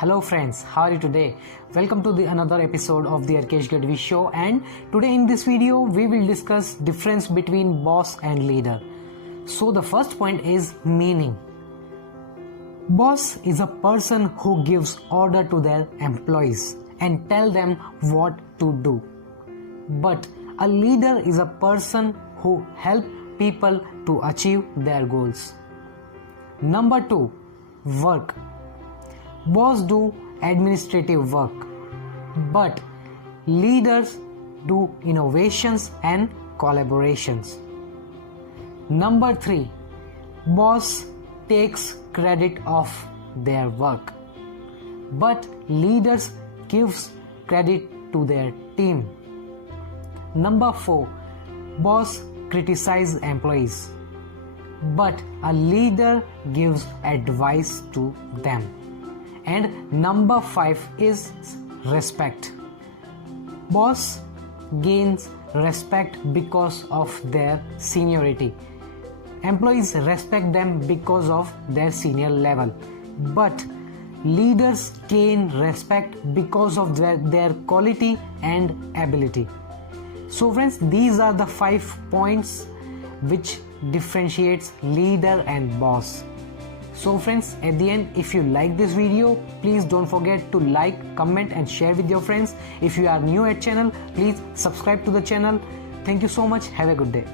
Hello friends, how are you today? Welcome to another episode of the Arkesh Gadhvi show, and today in this video we will discuss difference between boss and leader. So the first point is meaning. Boss is a person who gives order to their employees and tell them what to do. But a leader is a person who help people to achieve their goals. Number 2, work. Boss do administrative work, but leaders do innovations and collaborations. Number 3, boss takes credit of their work, but leaders gives credit to their team. Number 4, boss criticize employees, but a leader gives advice to them. And number 5 is respect. Boss gains respect because of their seniority. Employees respect them because of their senior level. But leaders gain respect because of their quality and ability. So friends, these are the 5 points which differentiates leader and boss. So friends, at the end, if you like this video, please don't forget to like, comment and share with your friends. If you are new at channel, please subscribe to the channel. Thank you so much. Have a good day.